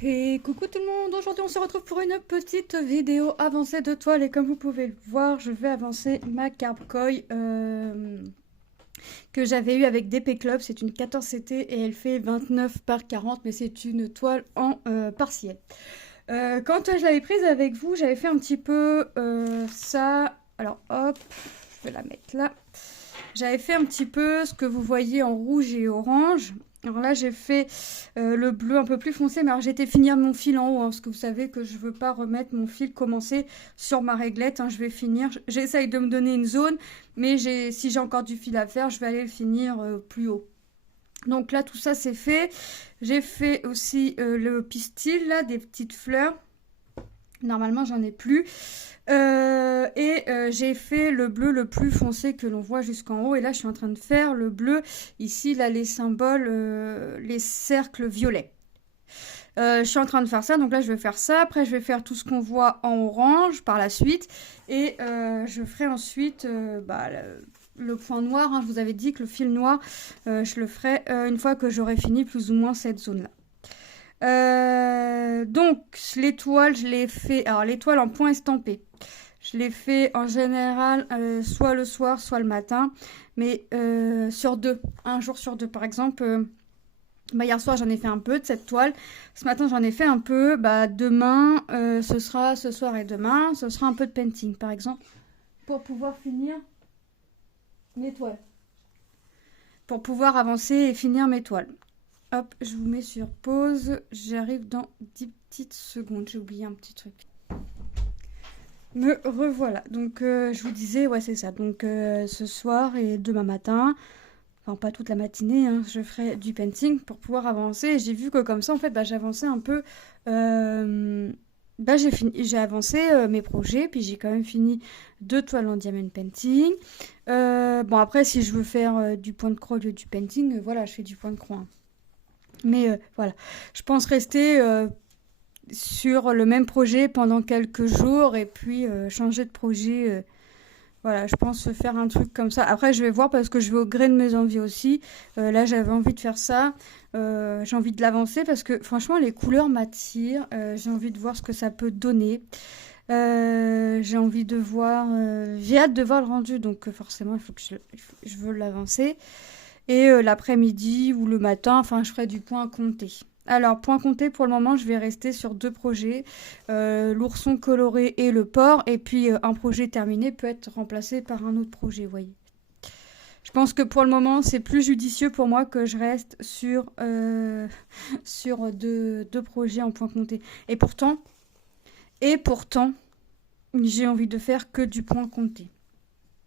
Et coucou tout le monde, aujourd'hui on se retrouve pour une petite vidéo avancée de toile et comme vous pouvez le voir, je vais avancer ma carpe koi que j'avais eue avec DP Club. C'est une 14CT et elle fait 29 par 40 mais c'est une toile en partiel. Quand je l'avais prise avec vous, j'avais fait un petit peu ça. Alors hop, je vais la mettre là. J'avais fait un petit peu ce que vous voyez en rouge et orange. Alors là, j'ai fait le bleu un peu plus foncé, mais alors j'ai été finir mon fil en haut, hein, parce que vous savez que je ne veux pas remettre mon fil commencer sur ma réglette, hein, je vais finir. J'essaye de me donner une zone, mais si j'ai encore du fil à faire, je vais aller le finir plus haut. Donc là, tout ça, c'est fait. J'ai fait aussi le pistil, là, des petites fleurs. Normalement, j'en ai plus. J'ai fait le bleu le plus foncé que l'on voit jusqu'en haut. Et là, je suis en train de faire le bleu. Ici, là, les symboles, les cercles violets. Je suis en train de faire ça. Donc là, je vais faire ça. Après, je vais faire tout ce qu'on voit en orange par la suite. Et je ferai ensuite le point noir. Hein. Je vous avais dit que le fil noir, je le ferai une fois que j'aurai fini plus ou moins cette zone-là. Donc l'étoile, je l'ai fait. Alors l'étoile en point estampé, je l'ai fait en général soit le soir, soit le matin, mais sur deux, un jour sur deux. Par exemple, hier soir j'en ai fait un peu de cette toile. Ce matin j'en ai fait un peu. Demain, ce sera ce soir et demain, ce sera un peu de painting, par exemple, pour pouvoir finir mes toiles, pour pouvoir avancer et finir mes toiles. Hop, je vous mets sur pause. J'arrive dans 10 petites secondes. J'ai oublié un petit truc. Me revoilà. Donc, je vous disais, ouais, c'est ça. Donc, ce soir et demain matin, enfin, pas toute la matinée, hein, je ferai du painting pour pouvoir avancer. Et j'ai vu que comme ça, en fait, j'avançais un peu. J'ai avancé mes projets, puis j'ai quand même fini 2 toiles en diamond painting. Bon, après, si je veux faire du point de croix au lieu du painting, voilà, je fais du point de croix. Hein. Mais voilà, je pense rester sur le même projet pendant quelques jours et puis changer de projet. Voilà, je pense faire un truc comme ça. Après, je vais voir parce que je vais au gré de mes envies aussi. Là, j'avais envie de faire ça. J'ai envie de l'avancer parce que franchement, les couleurs m'attirent. J'ai envie de voir ce que ça peut donner. J'ai envie de voir. J'ai hâte de voir le rendu, donc forcément, il faut que je veux l'avancer. Et l'après-midi ou le matin, enfin, je ferai du point compté. Alors, point compté, pour le moment, je vais rester sur 2 projets, l'ourson coloré et le porc. Et puis, un projet terminé peut être remplacé par un autre projet, vous voyez. Je pense que pour le moment, c'est plus judicieux pour moi que je reste sur deux projets en point compté. Et pourtant, j'ai envie de faire que du point compté.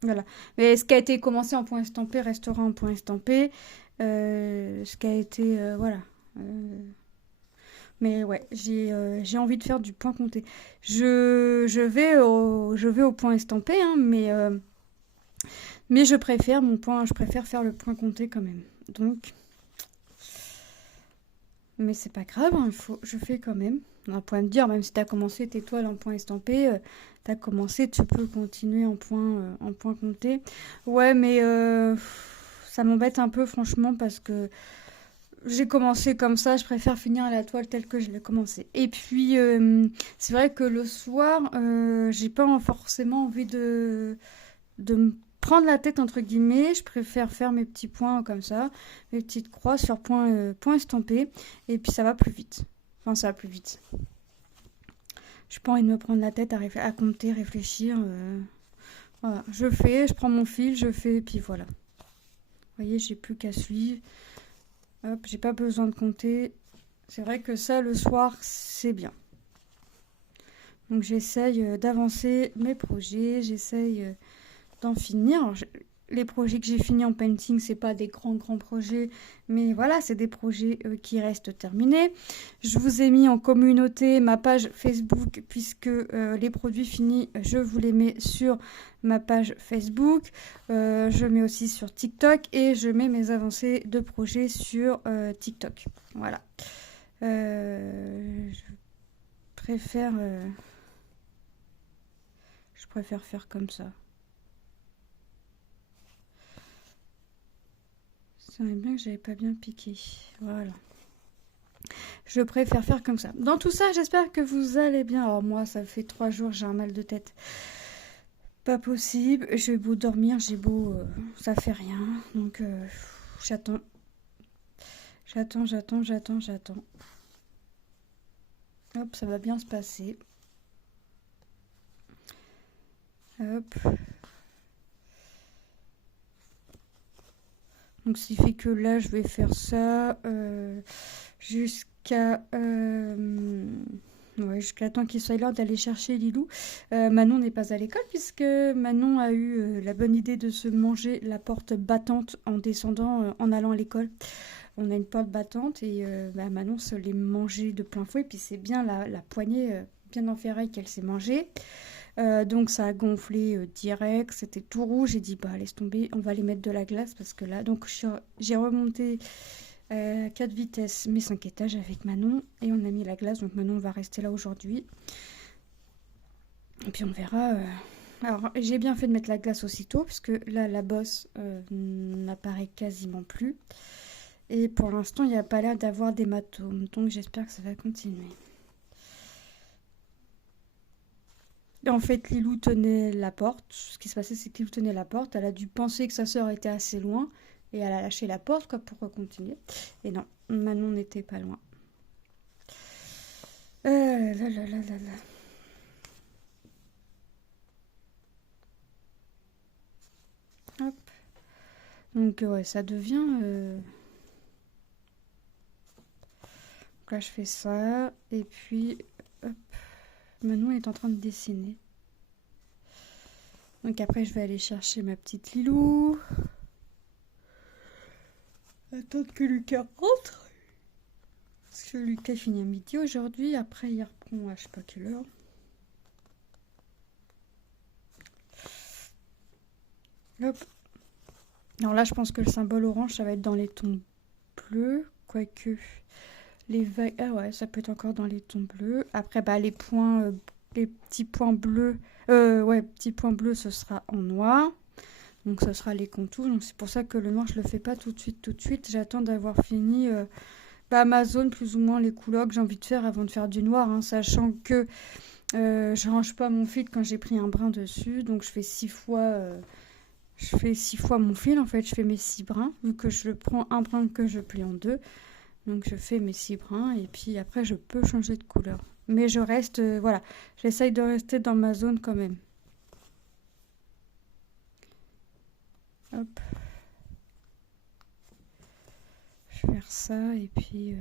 Voilà. Mais ce qui a été commencé en point estampé restera en point estampé. Ce qui a été. Voilà. Euh, mais ouais, j'ai envie de faire du point compté. Je vais au point estampé, hein, mais je préfère faire le point compté quand même. Donc, mais c'est pas grave, hein, je fais quand même. On a point de dire, même si t'as commencé tes toiles en point estampé, t'as commencé, tu peux continuer en point compté. Ouais, mais ça m'embête un peu, franchement, parce que j'ai commencé comme ça, je préfère finir la toile telle que je l'ai commencée. Et puis, c'est vrai que le soir, j'ai pas forcément envie de me prendre la tête, entre guillemets. Je préfère faire mes petits points comme ça, mes petites croix sur point estampé. Et puis, ça va plus vite. Enfin, ça va plus vite. Je n'ai pas envie de me prendre la tête à compter, réfléchir. Voilà, je prends mon fil, je fais, et puis voilà. Vous voyez, j'ai plus qu'à suivre. Hop, j'ai pas besoin de compter. C'est vrai que ça, le soir, c'est bien. Donc j'essaye d'avancer mes projets, j'essaye d'en finir. Alors, les projets que j'ai finis en painting, c'est pas des grands projets, mais voilà, c'est des projets qui restent terminés. Je vous ai mis en communauté ma page Facebook puisque les produits finis, je vous les mets sur ma page Facebook. Je mets aussi sur TikTok et je mets mes avancées de projets sur TikTok. Voilà. Je préfère, je préfère faire comme ça. Ça serait bien que j'avais pas bien piqué. Voilà. Je préfère faire comme ça. Dans tout ça, j'espère que vous allez bien. Alors moi, ça fait 3 jours, j'ai un mal de tête. Pas possible. J'ai beau dormir, j'ai beau... ça fait rien. Donc, j'attends. J'attends. Hop, ça va bien se passer. Hop. Donc, ce qui fait que là, je vais faire ça jusqu'à... ouais, jusqu'à temps qu'il soit l'heure d'aller chercher Lilou. Manon n'est pas à l'école puisque Manon a eu la bonne idée de se manger la porte battante en descendant, en allant à l'école. On a une porte battante et Manon se l'est mangée de plein fouet. Puis c'est bien la poignée bien en ferraille qu'elle s'est mangée. Donc ça a gonflé direct, c'était tout rouge. J'ai dit bah laisse tomber, on va les mettre de la glace parce que là, donc j'ai remonté 4 vitesses mes 5 étages avec Manon et on a mis la glace. Donc Manon va rester là aujourd'hui. Et puis on verra. Alors j'ai bien fait de mettre la glace aussitôt puisque là la bosse n'apparaît quasiment plus. Et pour l'instant il n'y a pas l'air d'avoir d'hématome. Donc j'espère que ça va continuer. En fait, Lilou tenait la porte. Ce qui se passait, c'est que Lilou tenait la porte. Elle a dû penser que sa sœur était assez loin. Et elle a lâché la porte quoi, pour continuer. Et non, Manon n'était pas loin. Là, là, là, là, là. Hop. Donc, ouais, ça devient... Donc là, je fais ça. Et puis, hop. Manon est en train de dessiner. Donc après, je vais aller chercher ma petite Lilou. Attendre que Lucas rentre. Parce que Lucas finit à midi aujourd'hui. Après, il reprend à je sais pas quelle heure. Hop. Alors là, je pense que le symbole orange, ça va être dans les tons bleus. Quoique, les vagues... Ah ouais, ça peut être encore dans les tons bleus. Après, bah, les points... les petits points bleus... ouais, petits points bleus, ce sera en noir. Donc, ce sera les contours. Donc, c'est pour ça que le noir, je le fais pas tout de suite. J'attends d'avoir fini... ma zone, plus ou moins les couleurs que j'ai envie de faire avant de faire du noir, hein, sachant que je range pas mon fil quand j'ai pris un brin dessus, donc je fais 6 fois mon fil, en fait, je fais mes 6 brins, vu que je prends un brin que je plie en deux, donc je fais mes 6 brins, et puis après je peux changer de couleur. Mais je reste, voilà, j'essaye de rester dans ma zone quand même. Hop. Je vais faire ça, et puis...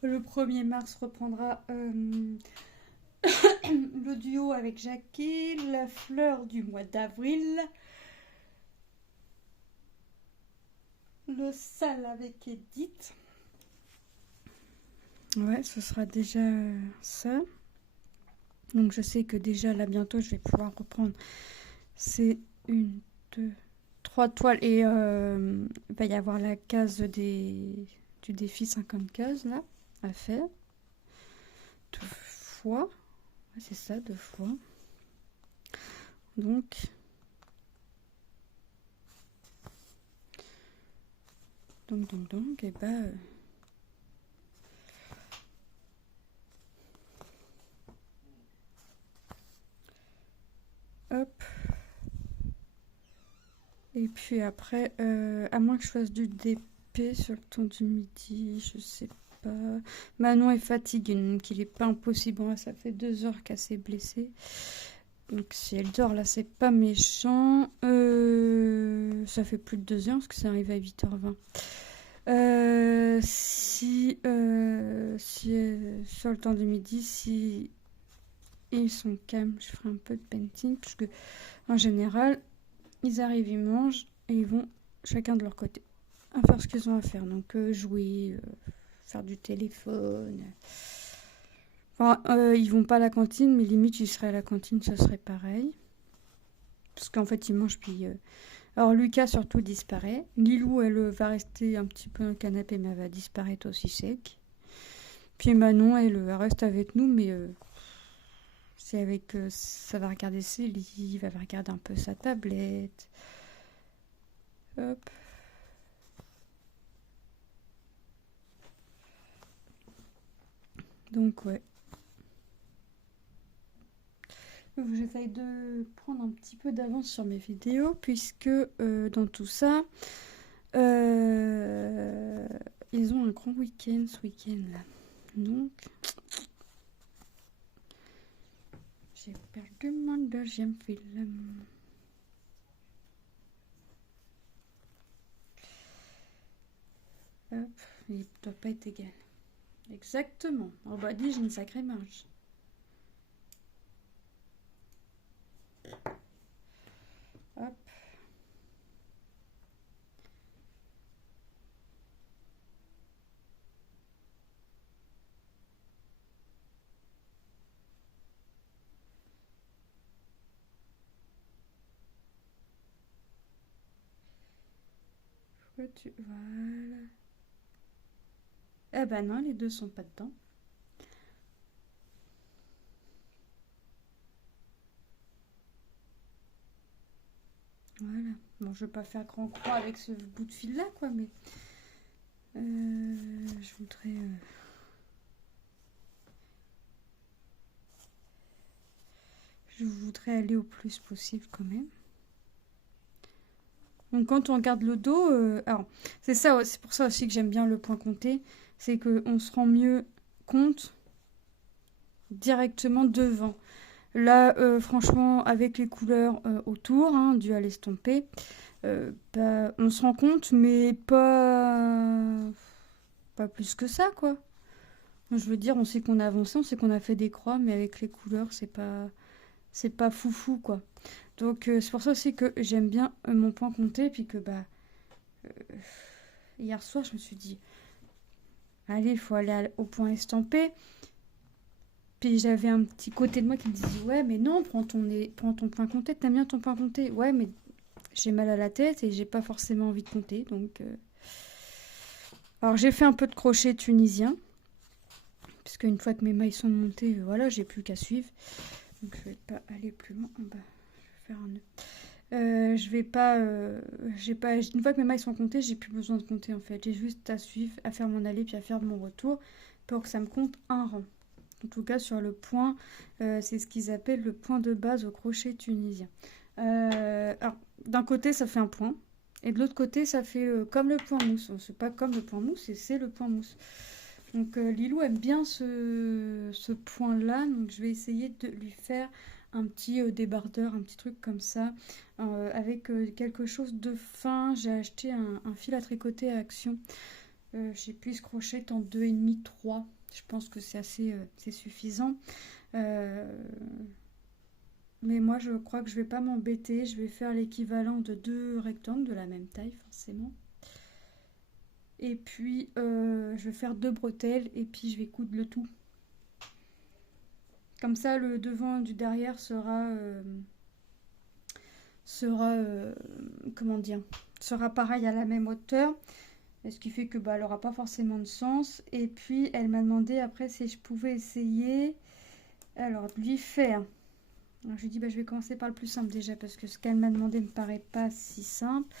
Le 1er mars reprendra le duo avec Jackie, la fleur du mois d'avril, le sale avec Edith. Ouais, ce sera déjà ça. Donc je sais que déjà là bientôt je vais pouvoir reprendre. C'est 1, 2, 3 toiles et il va y avoir la case du défi 50 cases là à faire. 2 fois. Ouais, c'est ça, 2 fois. Donc et bah hop. Et puis après, à moins que je fasse du DP sur le temps du midi, je sais pas. Manon est fatiguée, donc il est pas impossible. Bon, là, ça fait 2 heures qu'elle s'est blessée. Donc si elle dort, là, c'est pas méchant. Ça fait plus de 2 heures, parce que c'est arrivé à 8h20. Si sur le temps du midi, si ils sont calmes, je ferai un peu de painting, parce que en général, ils arrivent, ils mangent et ils vont chacun de leur côté à faire ce qu'ils ont à faire. Donc jouer, faire du téléphone. Enfin, ils vont pas à la cantine, mais limite ils seraient à la cantine, ce serait pareil. Parce qu'en fait ils mangent puis... Alors Lucas surtout disparaît. Lilou elle va rester un petit peu dans le canapé mais elle va disparaître aussi sec. Puis Manon elle reste avec nous mais c'est avec... ça va regarder ses livres, elle va regarder un peu sa tablette. Hop. Donc ouais. J'essaye de prendre un petit peu d'avance sur mes vidéos puisque dans tout ça, euh, ils ont un grand week-end ce week-end là. Donc, j'ai perdu mon deuxième film. Hop, il ne doit pas être égal. Exactement. En bas dit, j'ai une sacrée marge. Hop. Voilà. Eh ben non, les deux sont pas dedans. Voilà. Bon, je vais pas faire grand croix avec ce bout de fil là, quoi, mais je voudrais. Je voudrais aller au plus possible quand même. Donc quand on regarde le dos, alors c'est ça, c'est pour ça aussi que j'aime bien le point compté, c'est qu'on se rend mieux compte directement devant. Là, franchement, avec les couleurs autour, hein, dues à l'estompé, bah, on se rend compte, mais pas plus que ça, quoi. Je veux dire, on sait qu'on a avancé, on sait qu'on a fait des croix, mais avec les couleurs, c'est pas foufou, quoi. Donc c'est pour ça aussi que j'aime bien mon point compté, puis que bah hier soir, je me suis dit, allez, il faut aller au point estampé. Puis j'avais un petit côté de moi qui me disait, ouais, mais non, prends ton point compté, t'aimes bien ton point compté. Ouais, mais j'ai mal à la tête et j'ai pas forcément envie de compter. Donc, alors j'ai fait un peu de crochet tunisien, puisque une fois que mes mailles sont montées, voilà, j'ai plus qu'à suivre. Donc je vais pas aller plus loin. Bah, je vais faire un nœud. Je vais pas, j'ai pas, une fois que mes mailles sont comptées, j'ai plus besoin de compter en fait. J'ai juste à suivre, à faire mon aller puis à faire mon retour pour que ça me compte un rang. En tout cas sur le point, c'est ce qu'ils appellent le point de base au crochet tunisien. Alors d'un côté ça fait un point et de l'autre côté ça fait comme le point mousse. C'est pas comme le point mousse, c'est le point mousse. Donc Lilou aime bien ce point-là, donc je vais essayer de lui faire un petit débardeur, un petit truc comme ça, avec quelque chose de fin. J'ai acheté un fil à tricoter à Action. J'ai pu ce crochet en 2,5, 3. Je pense que c'est assez c'est suffisant. Mais moi je crois que je vais pas m'embêter. Je vais faire l'équivalent de 2 rectangles de la même taille forcément. Et puis je vais faire 2 bretelles et puis je vais coudre le tout. Comme ça le devant du derrière comment dire, sera pareil à la même hauteur. Et ce qui fait que bah, elle n'aura pas forcément de sens. Et puis elle m'a demandé après si je pouvais essayer alors de lui faire. Alors, je lui ai dit bah, je vais commencer par le plus simple déjà parce que ce qu'elle m'a demandé ne me paraît pas si simple.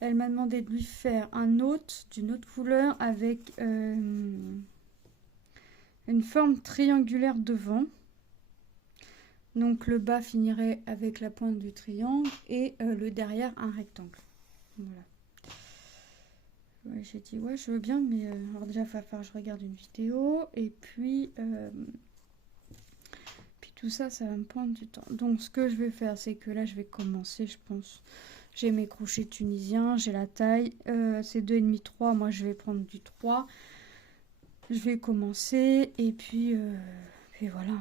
Elle m'a demandé de lui faire un autre d'une autre couleur avec une forme triangulaire devant. Donc le bas finirait avec la pointe du triangle et le derrière un rectangle. Voilà. Ouais, j'ai dit ouais je veux bien mais alors déjà il va falloir que je regarde une vidéo et puis tout ça va me prendre du temps. Donc ce que je vais faire c'est que là je vais commencer je pense. J'ai mes crochets tunisiens, j'ai la taille, c'est 2,5 3, moi je vais prendre du 3. Je vais commencer et puis voilà.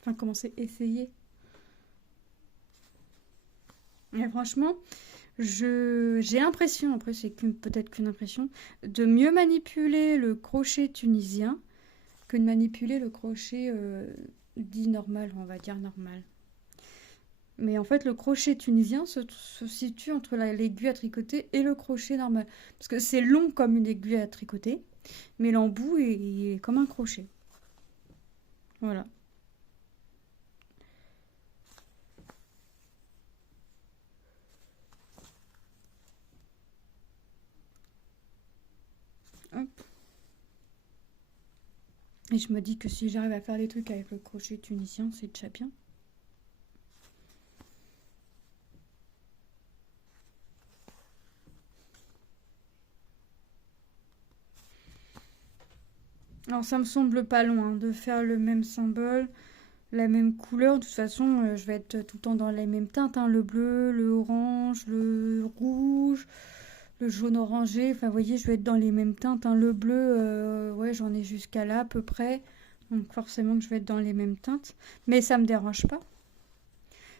Enfin commencer, essayer. Et franchement, j'ai l'impression, après c'est peut-être qu'une impression, de mieux manipuler le crochet tunisien que de manipuler le crochet dit normal, on va dire normal. Mais en fait, le crochet tunisien se situe entre l'aiguille à tricoter et le crochet normal. Parce que c'est long comme une aiguille à tricoter, mais l'embout est comme un crochet. Voilà. Et je me dis que si j'arrive à faire des trucs avec le crochet tunisien, c'est déjà bien. Alors ça me semble pas loin de faire le même symbole, la même couleur. De toute façon, je vais être tout le temps dans les mêmes teintes, hein, le bleu, le orange, le rouge, le jaune orangé. Enfin, vous voyez, je vais être dans les mêmes teintes, hein. Le bleu, ouais, j'en ai jusqu'à là à peu près. Donc forcément que je vais être dans les mêmes teintes. Mais ça me dérange pas.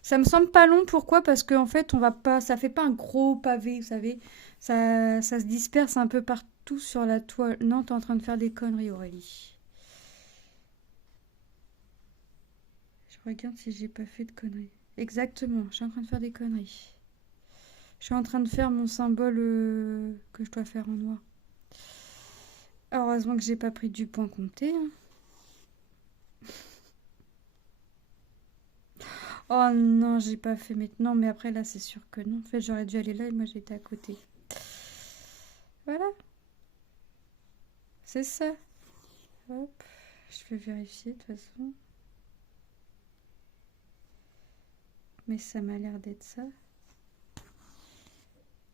Ça me semble pas long, pourquoi? Parce qu'en fait, on va pas, ça fait pas un gros pavé, vous savez. Ça se disperse un peu partout sur la toile. Non, t'es en train de faire des conneries, Aurélie. Je regarde si j'ai pas fait de conneries. Exactement, je suis en train de faire des conneries. Je suis en train de faire mon symbole que je dois faire en noir. Heureusement que j'ai pas pris du point compté, hein. Oh non, j'ai pas fait maintenant, mais après là, c'est sûr que non. En fait, j'aurais dû aller là et moi j'étais à côté. Voilà, c'est ça. Hop, je vais vérifier de toute façon. Mais ça m'a l'air d'être ça.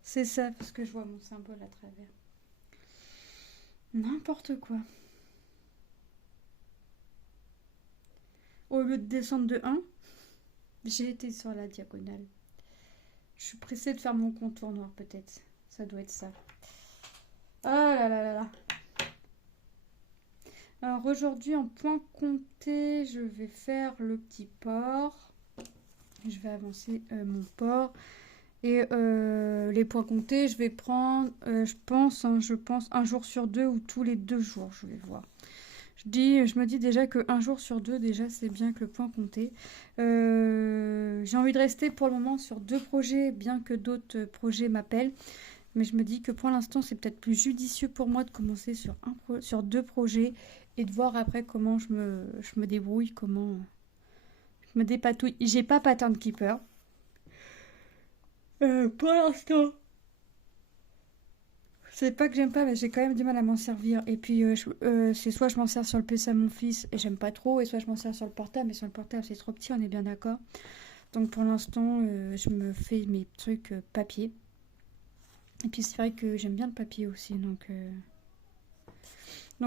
C'est ça, parce que je vois mon symbole à travers. N'importe quoi. Au lieu de descendre de 1, j'ai été sur la diagonale. Je suis pressée de faire mon contour noir peut-être. Ça doit être ça. Ah là là là là. Alors aujourd'hui en point compté, je vais faire le petit port. Je vais avancer mon port. Et les points comptés, je vais prendre, je pense, un jour sur 2 ou tous les 2 jours, je vais voir. Je me dis déjà qu'un jour sur 2, déjà, c'est bien que le point compté. J'ai envie de rester pour le moment sur 2 projets, bien que d'autres projets m'appellent. Mais je me dis que pour l'instant, c'est peut-être plus judicieux pour moi de commencer sur 2 projets et de voir après comment je me débrouille, comment je me dépatouille. J'ai pas Pattern Keeper. Pour l'instant. C'est pas que j'aime pas, mais j'ai quand même du mal à m'en servir. Et puis, c'est soit je m'en sers sur le PC à mon fils et j'aime pas trop, et soit je m'en sers sur le portable, mais sur le portable c'est trop petit, on est bien d'accord. Donc pour l'instant, je me fais mes trucs papier. Et puis c'est vrai que j'aime bien le papier aussi, donc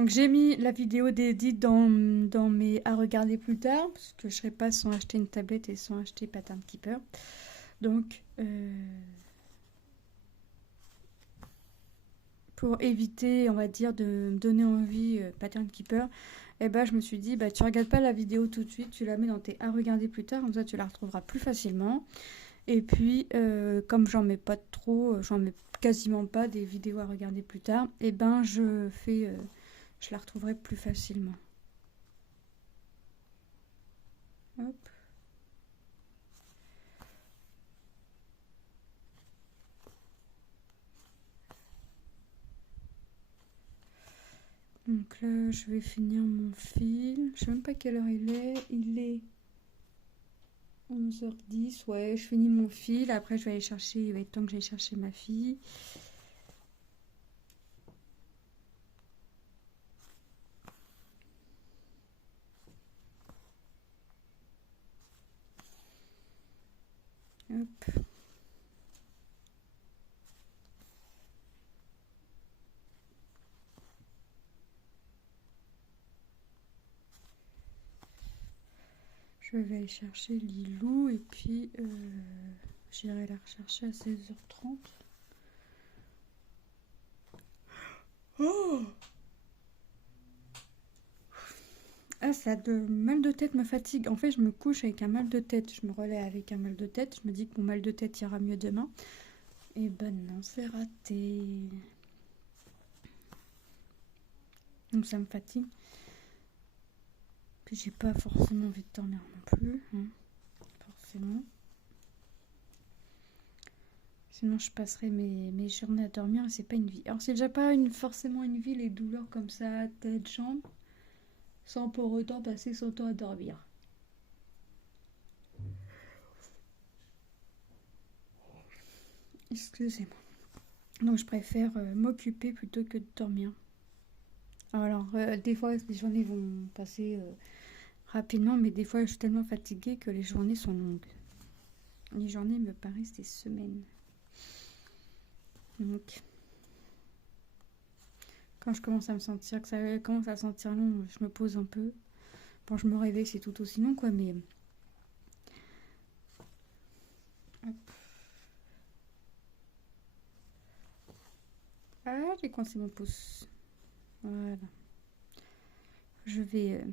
j'ai mis la vidéo d'édit dans mes à regarder plus tard, parce que je serais pas sans acheter une tablette et sans acheter Pattern Keeper. Donc, pour éviter, on va dire, de me donner envie Pattern Keeper, et ben je me suis dit, bah tu regardes pas la vidéo tout de suite, tu la mets dans tes à regarder plus tard, comme ça tu la retrouveras plus facilement. Et puis, comme j'en mets pas trop, j'en mets quasiment pas des vidéos à regarder plus tard, et ben je la retrouverai plus facilement. Hop. Donc là, je vais finir mon fil. Je sais même pas quelle heure il est. Il est 11h10. Ouais, je finis mon fil. Après, je vais aller chercher. Il va être temps que j'aille chercher ma fille. Hop. Je vais aller chercher Lilou et puis j'irai la rechercher à 16h30. Oh! Ah, mal de tête me fatigue. En fait, je me couche avec un mal de tête. Je me relève avec un mal de tête. Je me dis que mon mal de tête ira mieux demain. Et ben non, c'est raté. Donc ça me fatigue. Puis j'ai pas forcément envie de dormir non plus, hein, forcément. Sinon je passerai mes journées à dormir et c'est pas une vie. Alors c'est déjà pas forcément une vie les douleurs comme ça, tête, jambes, sans pour autant passer son temps à dormir. Excusez-moi. Donc je préfère m'occuper plutôt que de dormir. Alors, des fois, les journées vont passer rapidement, mais des fois, je suis tellement fatiguée que les journées sont longues. Les journées me paraissent des semaines. Donc, quand je commence à me sentir que ça commence à sentir long, je me pose un peu. Bon, je me réveille, c'est tout aussi long, quoi, mais... Hop. Ah, j'ai coincé mon pouce. Voilà. Je vais, euh,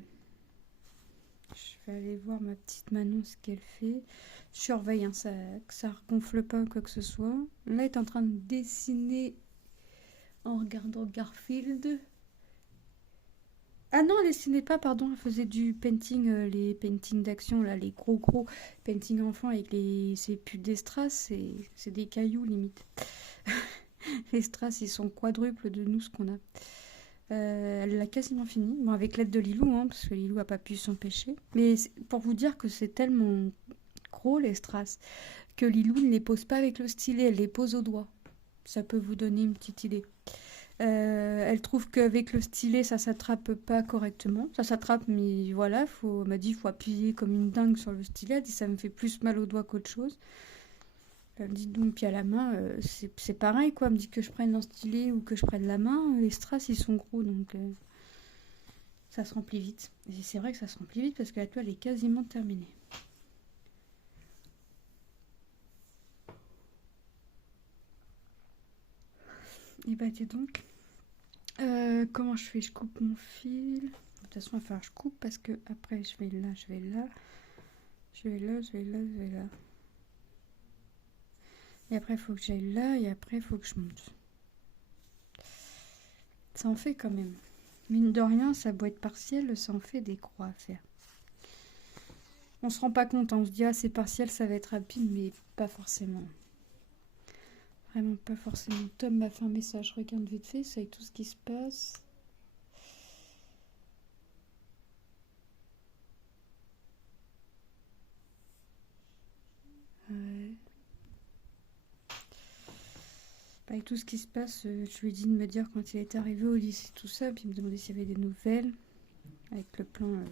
je vais aller voir ma petite Manon, ce qu'elle fait. Je surveille, hein, que ça regonfle pas ou quoi que ce soit. Là, elle est en train de dessiner en regardant Garfield. Ah non, elle dessinait pas, pardon, elle faisait du painting, les paintings d'action, là, les gros paintings enfants avec les... C'est plus des strass, c'est des cailloux limite. Les strass, ils sont quadruples de nous, ce qu'on a. Elle l'a quasiment fini, bon, avec l'aide de Lilou, hein, parce que Lilou a pas pu s'empêcher. Mais pour vous dire que c'est tellement gros, les strass, que Lilou ne les pose pas avec le stylet, elle les pose au doigt. Ça peut vous donner une petite idée. Elle trouve qu'avec le stylet, ça s'attrape pas correctement. Ça s'attrape, mais voilà, elle m'a dit qu'il faut appuyer comme une dingue sur le stylet. Elle dit ça me fait plus mal au doigt qu'autre chose. Elle me dit donc, puis à la main, c'est pareil, quoi. Elle me dit que je prenne un stylet ou que je prenne la main. Les strass, ils sont gros, donc ça se remplit vite. Et c'est vrai que ça se remplit vite parce que la toile est quasiment terminée. Et bah, dis donc. Comment je fais? Je coupe mon fil. De toute façon, il va falloir que je coupe parce que après, je vais là, je vais là. Je vais là, je vais là, je vais là. Et après, il faut que j'aille là et après, il faut que je monte. Ça en fait quand même. Mine de rien, ça doit être partiel, ça en fait des croix à faire. On se rend pas compte, hein, on se dit, ah, c'est partiel, ça va être rapide, mais pas forcément. Vraiment pas forcément. Tom m'a fait un message, regarde vite fait, ça avec tout ce qui se passe. Ouais. Avec tout ce qui se passe, je lui ai dit de me dire quand il est arrivé au lycée, tout ça, puis il me demandait s'il y avait des nouvelles, avec le plan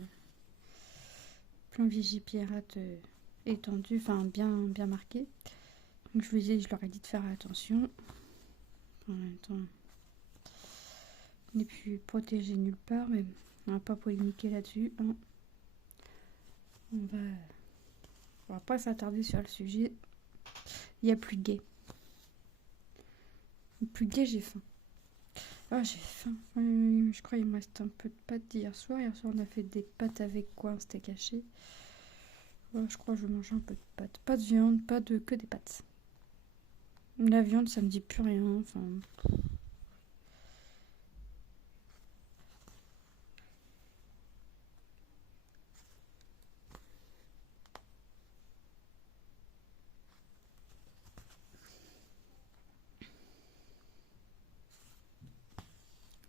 Vigipirate étendu, enfin bien marqué. Donc je leur ai dit de faire attention. En même temps, on n'est plus protégé nulle part, mais on va pas polémiquer là-dessus. Hein. On va pas s'attarder sur le sujet. Il n'y a plus de gay. Plus de gay, j'ai faim. Ah, j'ai faim. Je crois qu'il me reste un peu de pâtes d'hier soir. Hier soir, on a fait des pâtes avec quoi? Un steak haché. Ouais, je crois que je vais manger un peu de pâtes. Pas de viande, que des pâtes. La viande, ça me dit plus rien. Enfin.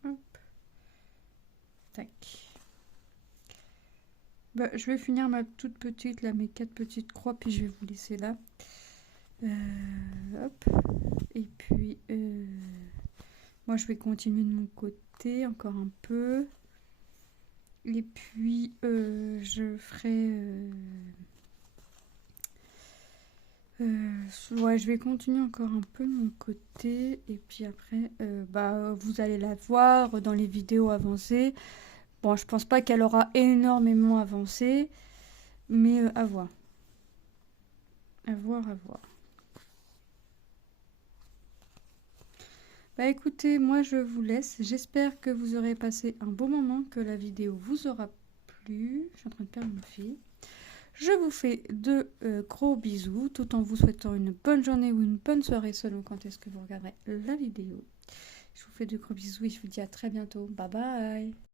Hop. Tac. Bah, je vais finir ma toute petite, là, mes 4 petites croix, puis je vais vous laisser là. Hop. Et puis, moi, je vais continuer de mon côté encore un peu. Et puis, je ferai... ouais, je vais continuer encore un peu de mon côté. Et puis après, bah, vous allez la voir dans les vidéos avancées. Bon, je pense pas qu'elle aura énormément avancé. Mais à voir. À voir, à voir. Bah écoutez, moi je vous laisse. J'espère que vous aurez passé un bon moment, que la vidéo vous aura plu. Je suis en train de perdre mon fil. Je vous fais de gros bisous, tout en vous souhaitant une bonne journée ou une bonne soirée selon quand est-ce que vous regarderez la vidéo. Je vous fais de gros bisous et je vous dis à très bientôt. Bye bye!